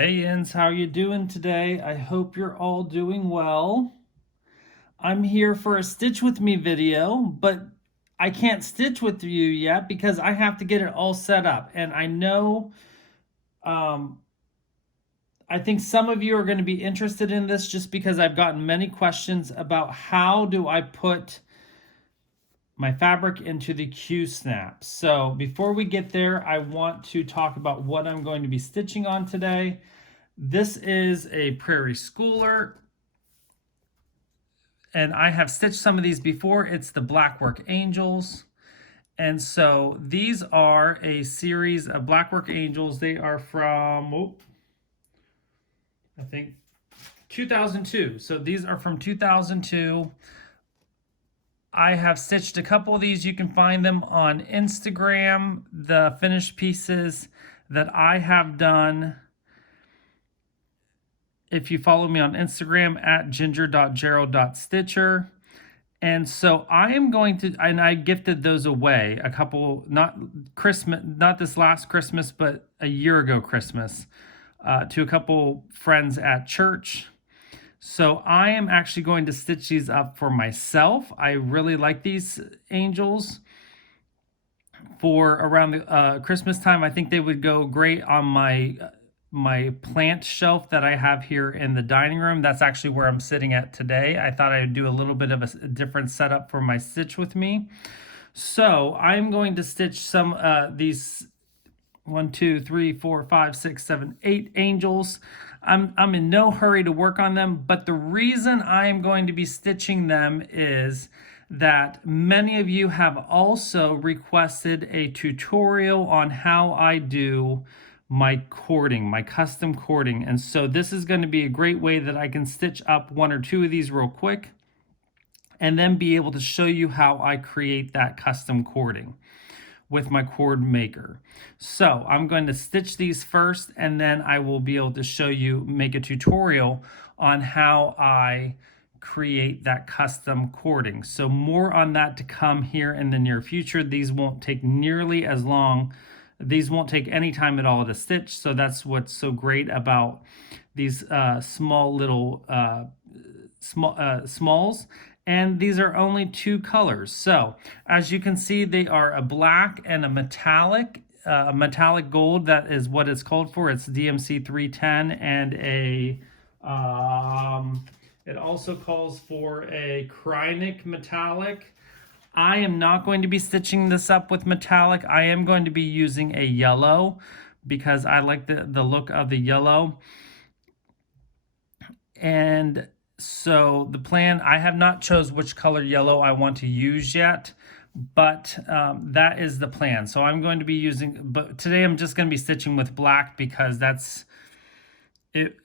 Hey Yins, how you doing today? I hope you're all doing well. I'm here for a stitch with me video, but I can't stitch with you yet because I have to get it all set up. And I know, um, I think some of you are going to be interested in this just because I've gotten many questions about how do I put my fabric into the QSnap. So before we get there, I want to talk about what I'm going to be stitching on today. This is a Prairie Schooler, and I have stitched some of these before. It's the Blackwork Angels. And so these are a series of Blackwork Angels. They are from, I think, 2002. So these are from 2002. I have stitched a couple of these. You can find them on Instagram, the finished pieces that I have done. If you follow me on Instagram at ginger.gerald.stitcher. And so I am going to, and I gifted those away a couple, not Christmas, not this last Christmas, but a year ago Christmas, to a couple friends at church. So I am actually going to stitch these up for myself. I really like these angels for around the Christmas time. I think they would go great on my plant shelf that I have here in the dining room. That's actually where I'm sitting at today. I thought I'd do a little bit of a different setup for my stitch with me. So I'm going to stitch some these 1, 2, 3, 4, 5, 6, 7, 8 angels. I'm in no hurry to work on them, but the reason I am going to be stitching them is that many of you have also requested a tutorial on how I do my cording, my custom cording. And so this is going to be a great way that I can stitch up 1 or 2 of these real quick and then be able to show you how I create that custom cording with my cord maker. So I'm going to stitch these first, and then I will be able to show you, make a tutorial on how I create that custom cording. So more on that to come here in the near future. These won't take nearly as long. These won't take any time at all to stitch. So that's what's so great about these small little smalls. And these are only 2 colors. So as you can see, they are a black and a metallic gold. That is what it's called for. It's DMC 310, and it also calls for a Krynic metallic. I am not going to be stitching this up with metallic. I am going to be using a yellow because I like the look of the yellow. And so the plan, I have not chose which color yellow I want to use yet, but that is the plan. So I'm going to be using, but today I'm just going to be stitching with black because that's it.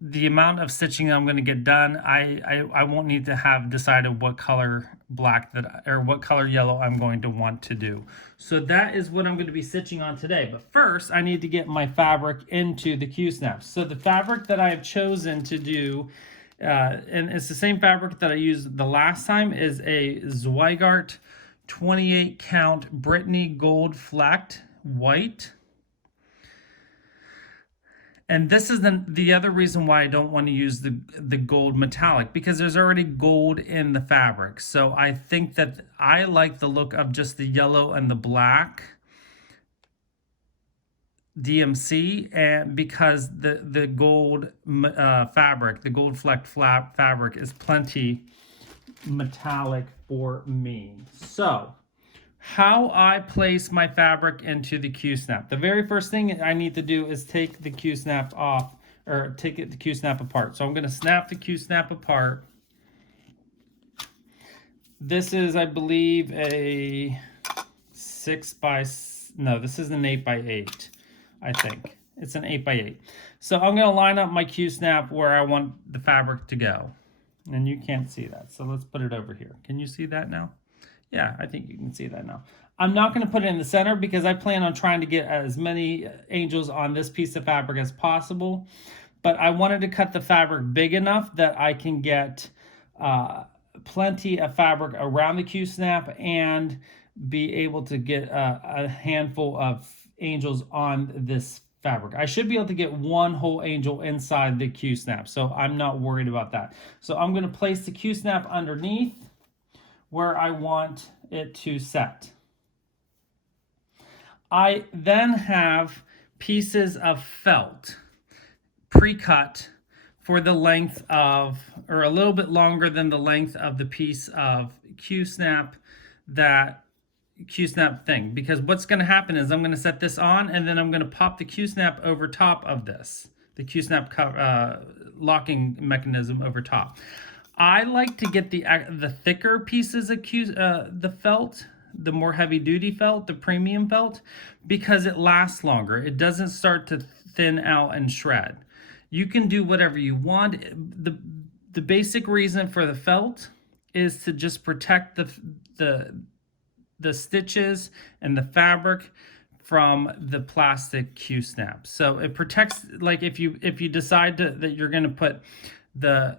The amount of stitching I'm going to get done, I won't need to have decided what color black or what color yellow I'm going to want to do. So that is what I'm going to be stitching on today. But first, I need to get my fabric into the QSnap. So the fabric that I have chosen to do, and it's the same fabric that I used the last time, is a Zweigart 28 count Brittany Gold Flecked White. And this is the other reason why I don't want to use the gold metallic, because there's already gold in the fabric. So I think that I like the look of just the yellow and the black DMC, and because the gold fabric, the gold flecked fabric is plenty metallic for me. So how I place my fabric into the QSnap. The very first thing I need to do is take the QSnap off, or take the QSnap apart. So I'm going to snap the QSnap apart. This is, I believe, a 6 by, no, this is an 8 by 8, I think. It's an 8 by 8. So I'm going to line up my QSnap where I want the fabric to go. And you can't see that. So let's put it over here. Can you see that now? Yeah, I think you can see that now. I'm not going to put it in the center because I plan on trying to get as many angels on this piece of fabric as possible. But I wanted to cut the fabric big enough that I can get plenty of fabric around the QSnap and be able to get a handful of angels on this fabric. I should be able to get one whole angel inside the QSnap, so I'm not worried about that. So I'm going to place the QSnap underneath where I want it to set. I then have pieces of felt pre-cut for the length of, or a little bit longer than the length of the piece of QSnap, that QSnap thing. Because what's going to happen is I'm going to set this on, and then I'm going to pop the QSnap over top of this, the QSnap locking mechanism over top. I like to get the thicker pieces of the felt, the more heavy duty felt, the premium felt, because it lasts longer. It doesn't start to thin out and shred. You can do whatever you want. The basic reason for the felt is to just protect the stitches and the fabric from the plastic QSnap. So it protects, like if you decide that you're going to put the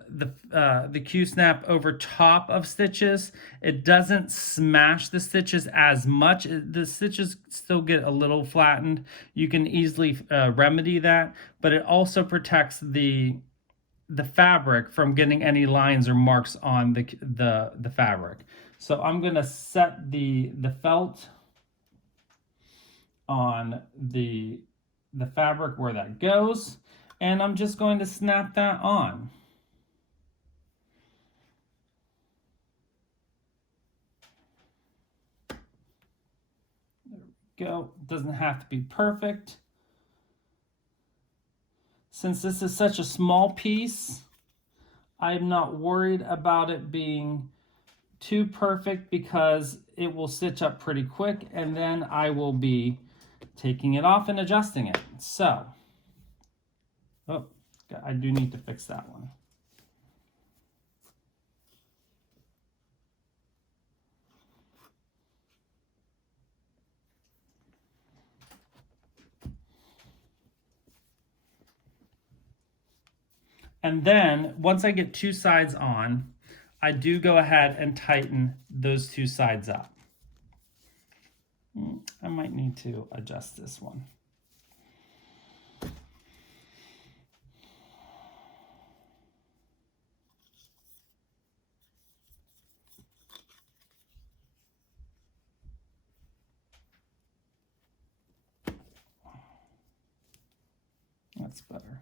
QSnap over top of stitches, it doesn't smash the stitches as much. The stitches still get a little flattened. You can easily remedy that, but it also protects the fabric from getting any lines or marks on the fabric. So I'm going to set the felt on the fabric where that goes, and I'm just going to snap that on. Go. Doesn't have to be perfect. Since this is such a small piece, I'm not worried about it being too perfect because it will stitch up pretty quick, and then I will be taking it off and adjusting it. So, oh, I do need to fix that one. And then once I get two sides on, I do go ahead and tighten those two sides up. I might need to adjust this one. That's better.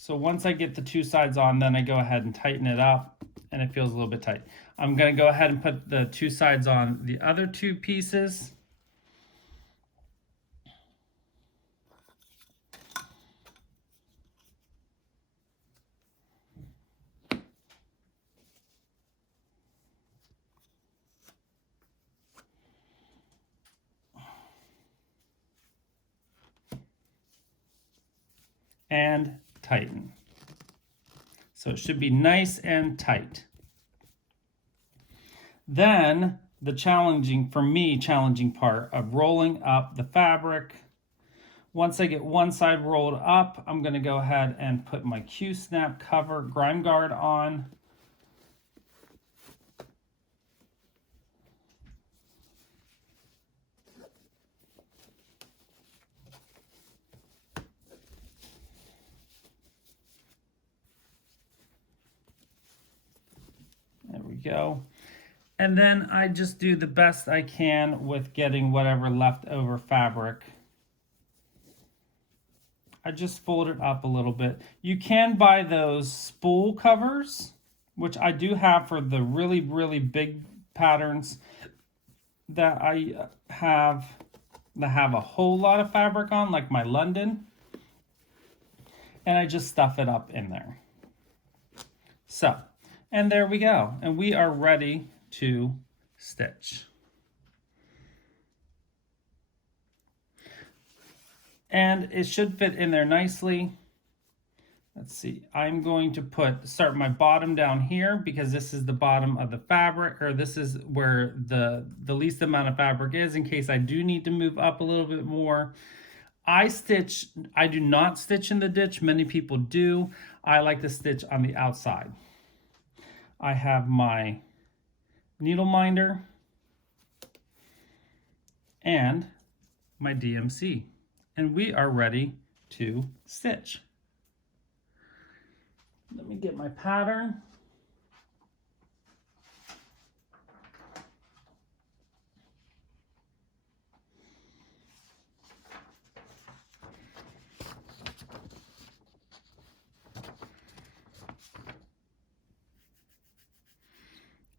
So once I get the two sides on, then I go ahead and tighten it up, and it feels a little bit tight. I'm going to go ahead and put the two sides on the other two pieces. And tighten. So it should be nice and tight. Then the challenging part of rolling up the fabric. Once I get one side rolled up, I'm going to go ahead and put my QSnap cover grime guard on. There we go. And then I just do the best I can with getting whatever leftover fabric. I just fold it up a little bit. You can buy those spool covers, which I do have for the really, really big patterns that I have that have a whole lot of fabric on, like my London. And I just stuff it up in there. So, and there we go. And we are ready to stitch. And it should fit in there nicely. Let's see, I'm going to start my bottom down here because this is the bottom of the fabric, or this is where the least amount of fabric is in case I do need to move up a little bit more. I do not stitch in the ditch. Many people do. I like to stitch on the outside. I have my needle minder and my DMC, and we are ready to stitch. Let me get my pattern.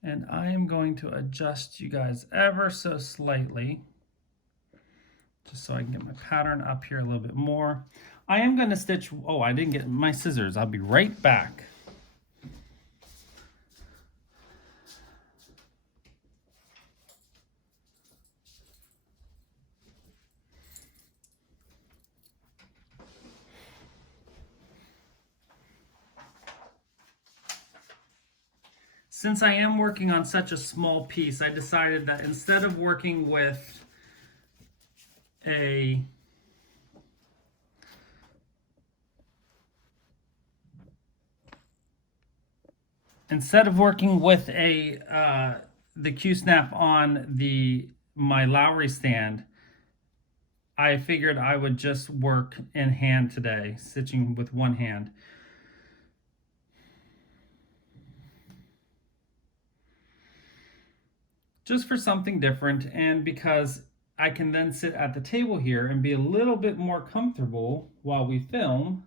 And I am going to adjust you guys ever so slightly, just so I can get my pattern up here a little bit more. I am going to stitch, oh, I didn't get my scissors. I'll be right back. Since I am working on such a small piece, I decided that instead of working with a the QSnap on my Lowry stand, I figured I would just work in hand today, stitching with one hand. Just for something different, and because I can then sit at the table here and be a little bit more comfortable while we film.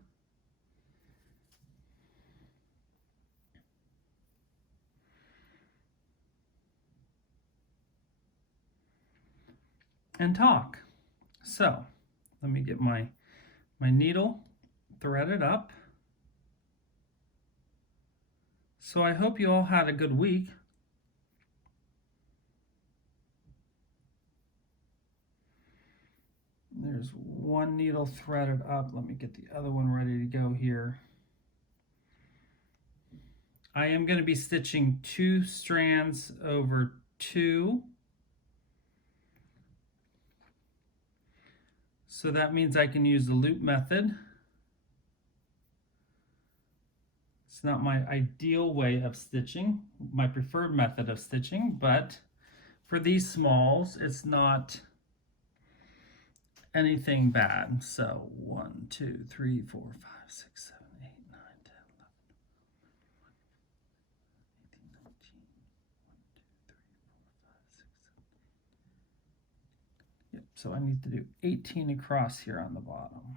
And talk. So let me get my needle threaded up. So I hope you all had a good week. There's one needle threaded up. Let me get the other one ready to go here. I am going to be stitching 2 strands over 2. So that means I can use the loop method. It's not my ideal way of stitching, my preferred method of stitching, but for these smalls, it's not anything bad. So 1, 2, 3, 4, 5, 6, 7, 8, 9, 10, 11, 18, 19, 1, 2, 3, 4, 5, 6, 7, 8. Yep, so I need to do 18 across here on the bottom.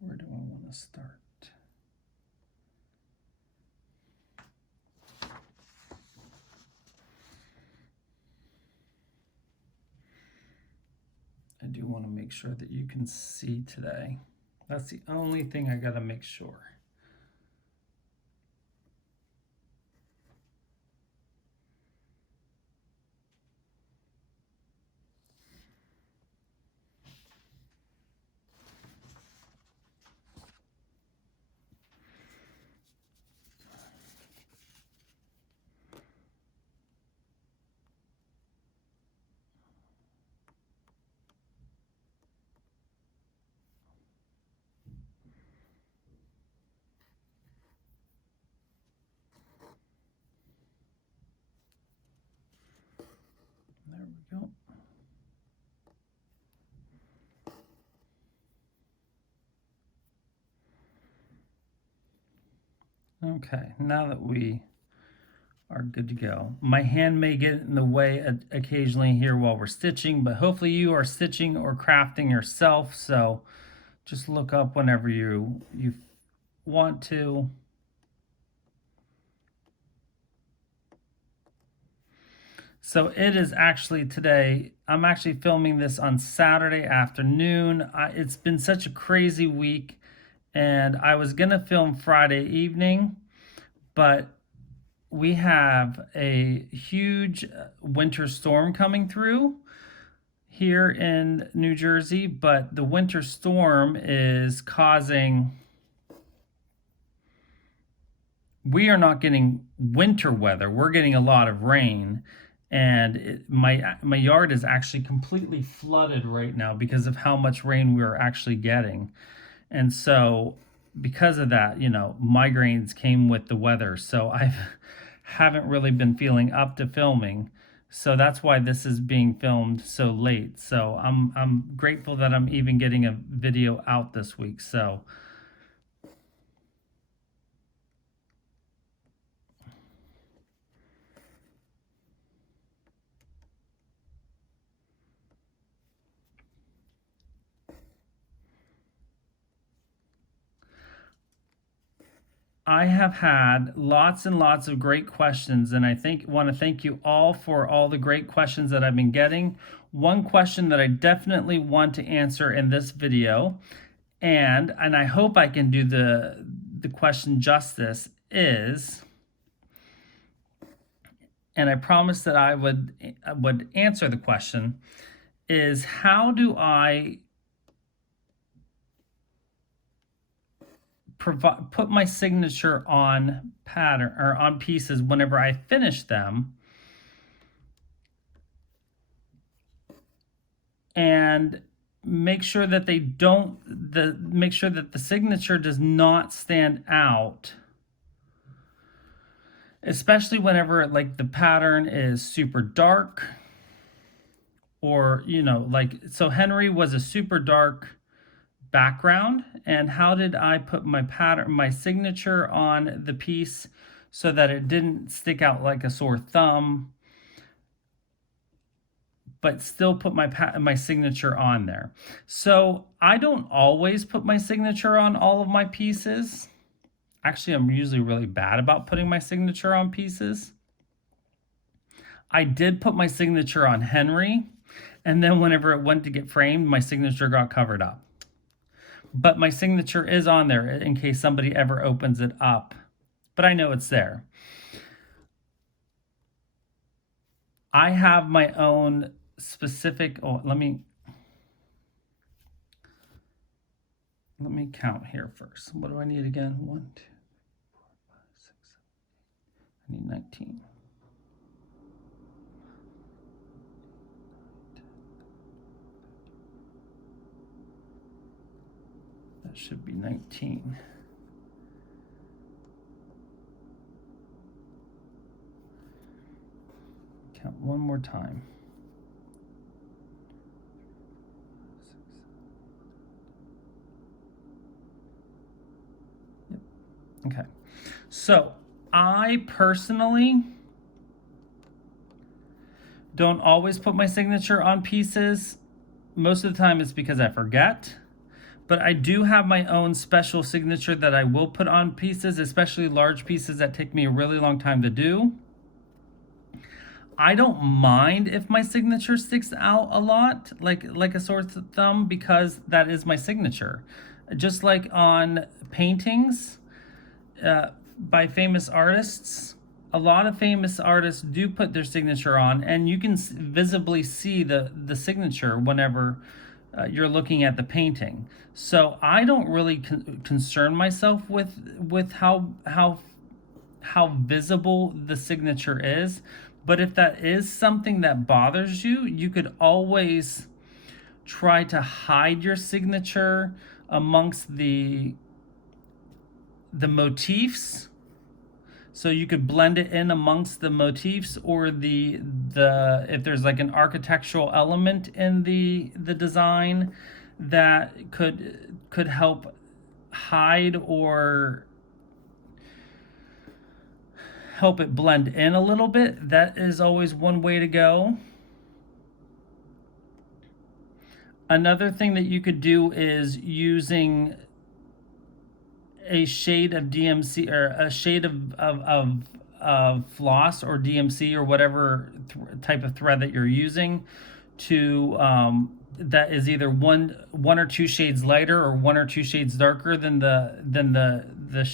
Where do I want to start? I do want to make sure that you can see today. That's the only thing I got to make sure. There we go. Okay, now that we are good to go. My hand may get in the way occasionally here while we're stitching, but hopefully you are stitching or crafting yourself, so just look up whenever you want to. So it is actually today, I'm actually filming this on Saturday afternoon. It's been such a crazy week, and I was gonna film Friday evening, but we have a huge winter storm coming through here in New Jersey, but the winter storm is causing, we are not getting winter weather, we're getting a lot of rain. And my yard is actually completely flooded right now because of how much rain we're actually getting. And so because of that, you know, migraines came with the weather. So I haven't really been feeling up to filming, So that's why this is being filmed so late. So I'm grateful that I'm even getting a video out this week. So I have had lots and lots of great questions, and I want to thank you all for all the great questions that I've been getting. One question that I definitely want to answer in this video, and I hope I can do the question justice, is, and I promised that I would answer the question, is how do I put my signature on pattern or on pieces whenever I finish them, and make sure that they don't make sure that the signature does not stand out, especially whenever like the pattern is super dark, or like, so Henry was a super dark background, and how did I put my signature on the piece so that it didn't stick out like a sore thumb, but still put my signature on there? So I don't always put my signature on all of my pieces. Actually, I'm usually really bad about putting my signature on pieces. I did put my signature on Henry, and then whenever it went to get framed, my signature got covered up. But my signature is on there in case somebody ever opens it up. But I know it's there. I have my own specific, let me count here first. What do I need again? 1, 2, 4, 5, 6, 7, 8. I need 19. That should be 19. Count one more time. Yep. Okay. So I personally don't always put my signature on pieces. Most of the time it's because I forget. But I do have my own special signature that I will put on pieces, especially large pieces that take me a really long time to do. I don't mind if my signature sticks out a lot, like a sore thumb, because that is my signature. Just like on paintings by famous artists, a lot of famous artists do put their signature on, and you can visibly see the signature whenever you're looking at the painting. So I don't really concern myself with how visible the signature is. But if that is something that bothers you, you could always try to hide your signature amongst the motifs. So you could blend it in amongst the motifs, or the if there's like an architectural element in the design that could help hide or help it blend in a little bit. That is always one way to go. Another thing that you could do is using a shade of DMC, or a shade of floss or DMC, or whatever type of thread that you're using, to that is either one or two shades lighter or one or two shades darker than the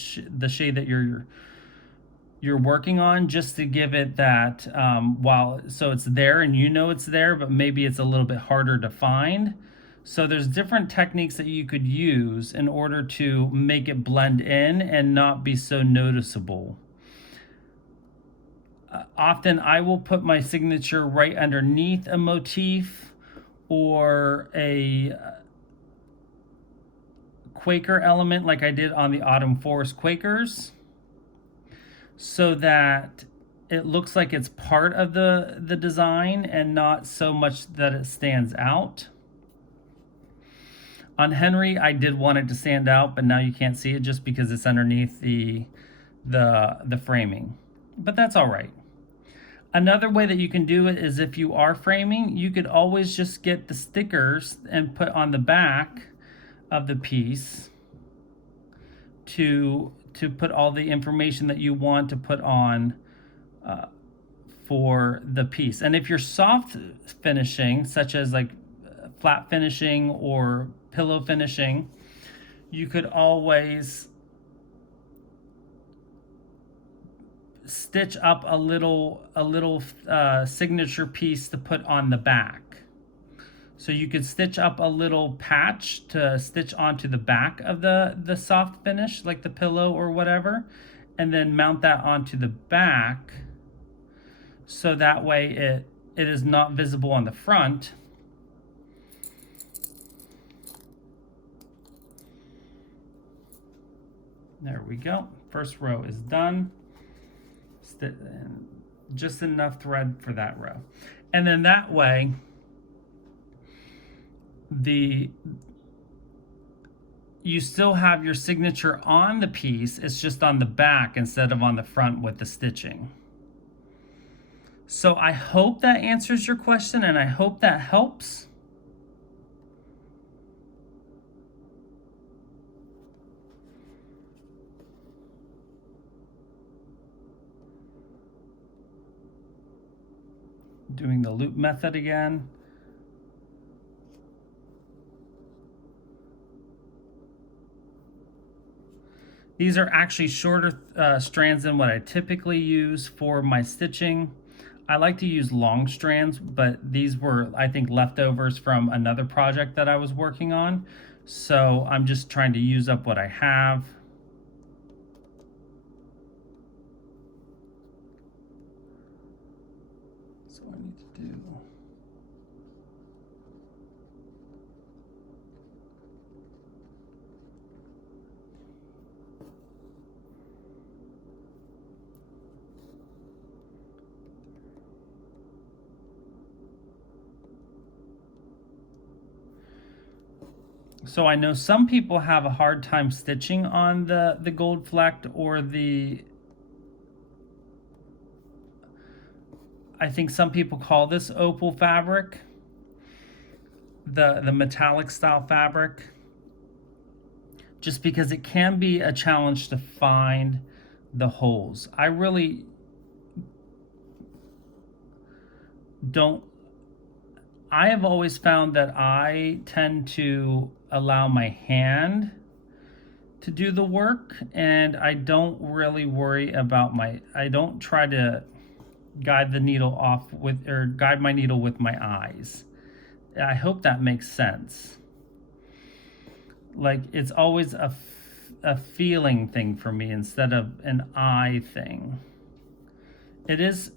shade that you're working on, just to give it that so it's there and it's there, but maybe it's a little bit harder to find. So there's different techniques that you could use in order to make it blend in and not be so noticeable. Often I will put my signature right underneath a motif or a Quaker element, like I did on the Autumn Forest Quakers, so that it looks like it's part of the design and not so much that it stands out. On Henry, I did want it to stand out, but now you can't see it just because it's underneath the framing. But that's all right. Another way that you can do it is if you are framing, you could always just get the stickers and put on the back of the piece to put all the information that you want to put on for the piece. And if you're soft finishing, such as like flat finishing or pillow finishing, you could always stitch up a little signature piece to put on the back. So you could stitch up a little patch to stitch onto the back of the soft finish, like the pillow or whatever, and then mount that onto the back, so that way it is not visible on the front. There we go. First row is done. Just enough thread for that row. And then that way, you still have your signature on the piece, it's just on the back instead of on the front with the stitching. So I hope that answers your question, and I hope that helps. Doing the loop method again. These are actually shorter strands than what I typically use for my stitching. I like to use long strands, but these were, I think, leftovers from another project that I was working on. So I'm just trying to use up what I have. So I need to do. So I know some people have a hard time stitching on the gold flecked or I think some people call this opal fabric, the metallic style fabric, just because it can be a challenge to find the holes. I really don't. I have always found that I tend to allow my hand to do the work, and I don't really worry about I don't try to guide the needle off with, or guide my needle with my eyes. I hope that makes sense. Like, it's always a feeling thing for me instead of an eye thing. It is,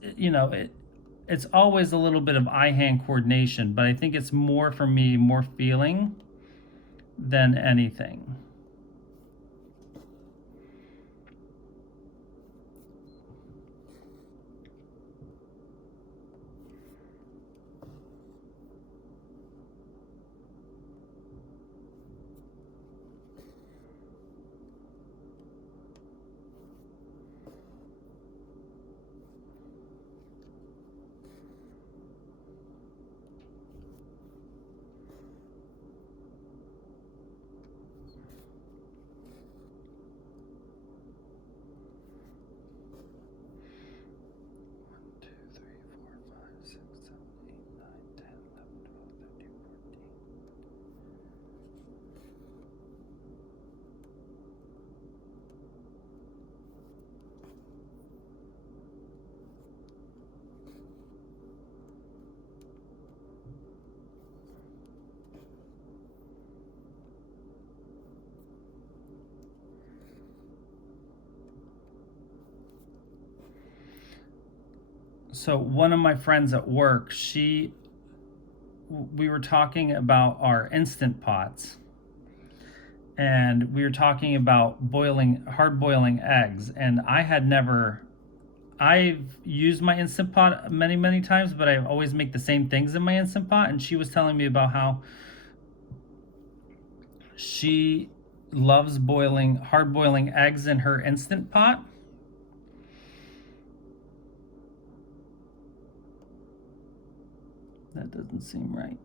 it's always a little bit of eye-hand coordination, but I think it's more for me, more feeling than anything. So one of my friends at work, we were talking about our Instant Pots, and we were talking about hard boiling eggs, and I had never I've used my Instant Pot many, many times, but I always make the same things in my Instant Pot. And she was telling me about how she loves hard boiling eggs in her Instant Pot. That doesn't seem right.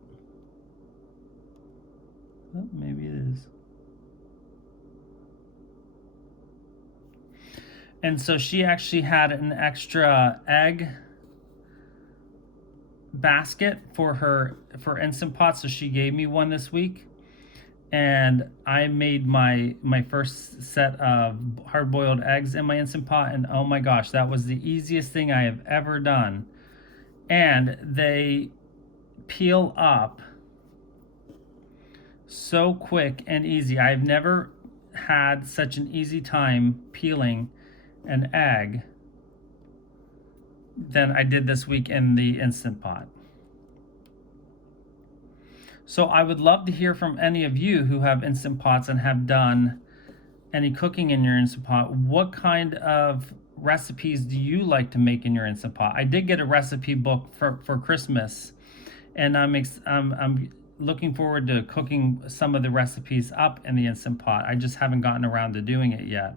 Oh, maybe it is. And so she actually had an extra egg basket for Instant Pot, so she gave me one this week, and I made my first set of hard-boiled eggs in my Instant Pot, and oh my gosh, that was the easiest thing I have ever done. And they peel up so quick and easy. I've never had such an easy time peeling an egg than I did this week in the Instant Pot. So I would love to hear from any of you who have Instant Pots and have done any cooking in your Instant Pot. What kind of recipes do you like to make in your Instant Pot? I did get a recipe book for Christmas, and I'm looking forward to cooking some of the recipes up in the Instant Pot. I just haven't gotten around to doing it yet.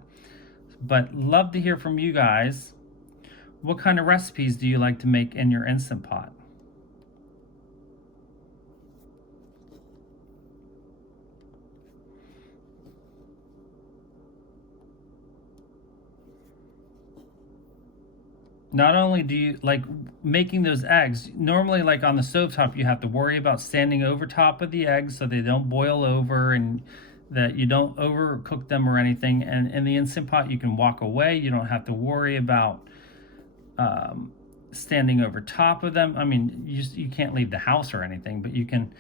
But love to hear from you guys. What kind of recipes do you like to make in your Instant Pot? Not only do you like making those eggs, normally like on the stovetop, you have to worry about standing over top of the eggs so they don't boil over and that you don't overcook them or anything. And in the Instant Pot, you can walk away. You don't have to worry about standing over top of them. I mean, you can't leave the house or anything, but you can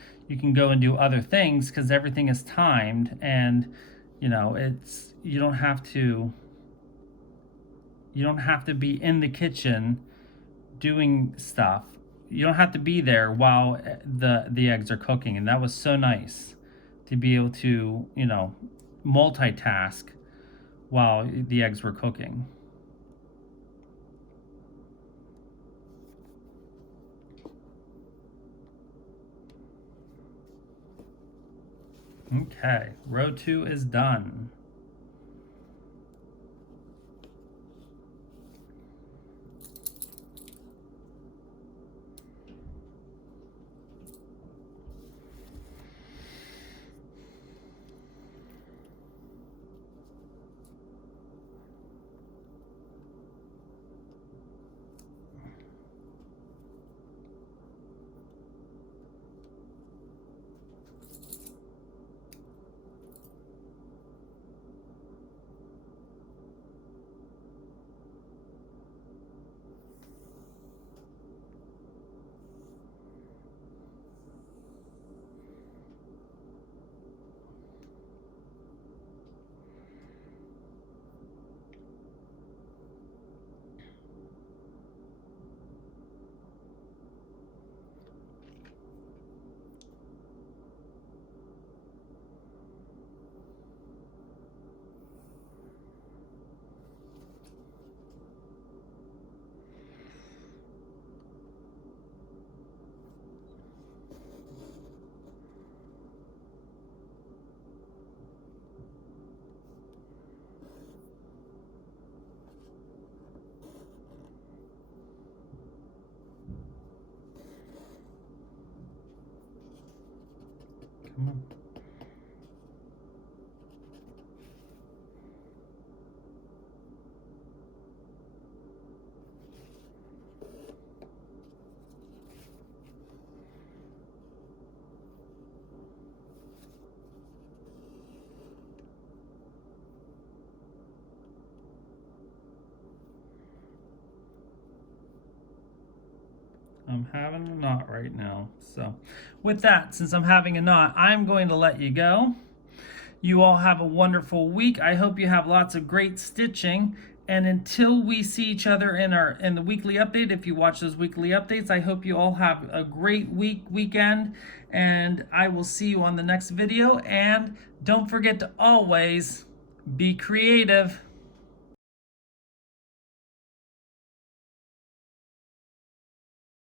go and do other things because everything is timed, and it's you don't have to be in the kitchen doing stuff. You don't have to be there while the eggs are cooking, and that was so nice to be able to multitask while the eggs were cooking. Okay, row 2 is done. Come on. I'm having a knot right now. So with that, since I'm having a knot, I'm going to let you go. You all have a wonderful week. I hope you have lots of great stitching. And until we see each other in the weekly update, if you watch those weekly updates, I hope you all have a great weekend. And I will see you on the next video. And don't forget to always be creative.